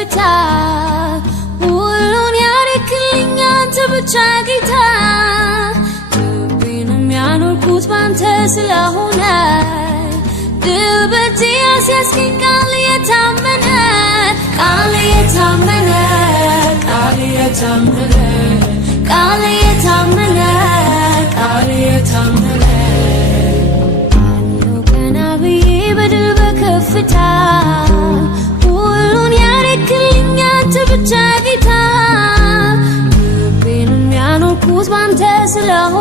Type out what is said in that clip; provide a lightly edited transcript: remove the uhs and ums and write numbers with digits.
በከፍታ ሁሉን ያረክልኝ አንተ ብቻ ጌታ ልቤንም ያኖርኩት ባንተ ስለሆነ ድል በእጄ ያስያዝከኝ ቃል የታመነ ቃል የታመነ ቃል የታመነ ቃል የታመነ ቃል የታመነ አለው ቀና ብዬ በድል በከፍታ ሁሉን ያረክልኝ አንተ ብቻ ጌታ ልቤንም ያኖርኩት ባንተ ስለሆነ